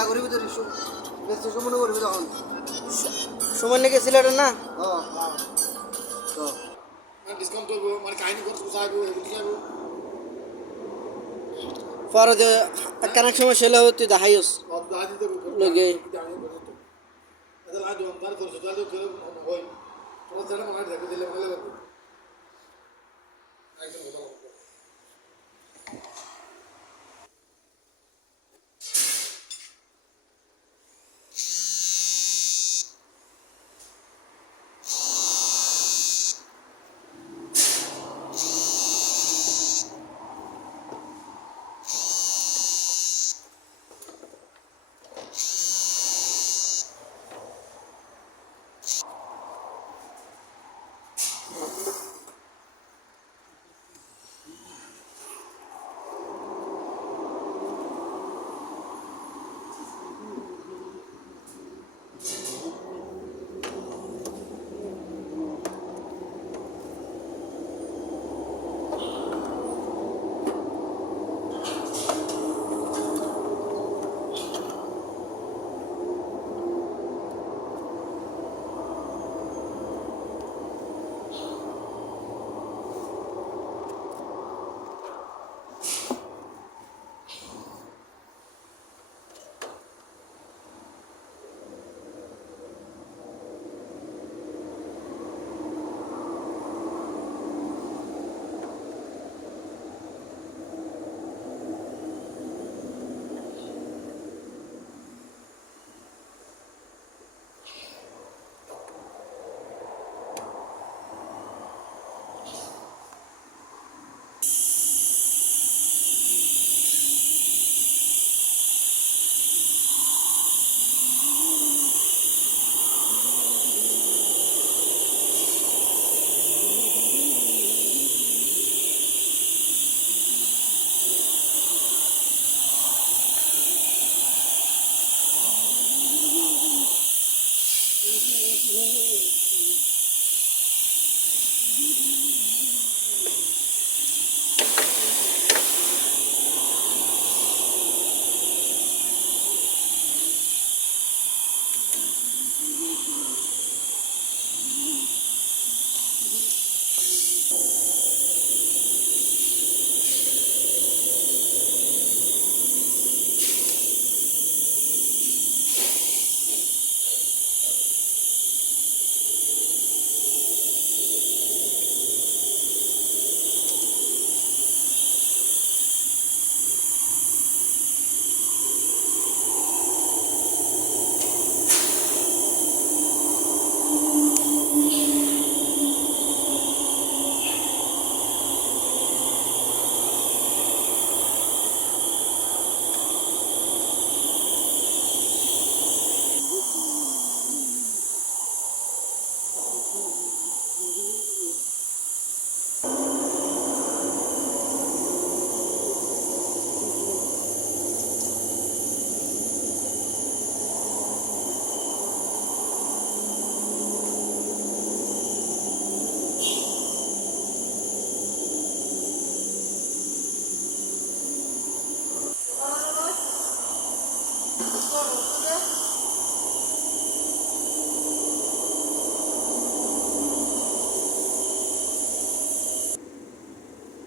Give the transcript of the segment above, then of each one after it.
দেখা করবি তোর বেশি সময় করবি তখন সময় নিয়ে গেছিল এটা না তো ডিসকাউন্ট করবো মানে কাহিনী করতে চাইবো এগুলো চাইবো পরে যে কানেক সময় সেলে হবে তুই দেখাইস দাঁড়িয়ে দেবো লগে আমি বলতো এটা লাগে অন্ধার করছো তাহলে করে হয় তোরা জানা মনে দেখে দিলে ভালো লাগবে একদম ভালো লাগবে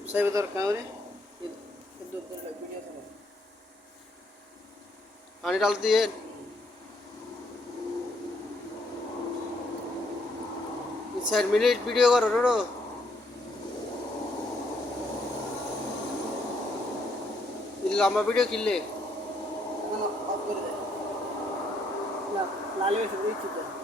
সাহেব দরকার রে पानी डाल दिए सर मिनट वीडियो करो रो लंबा वीडियो किल्ले লাল হয়ে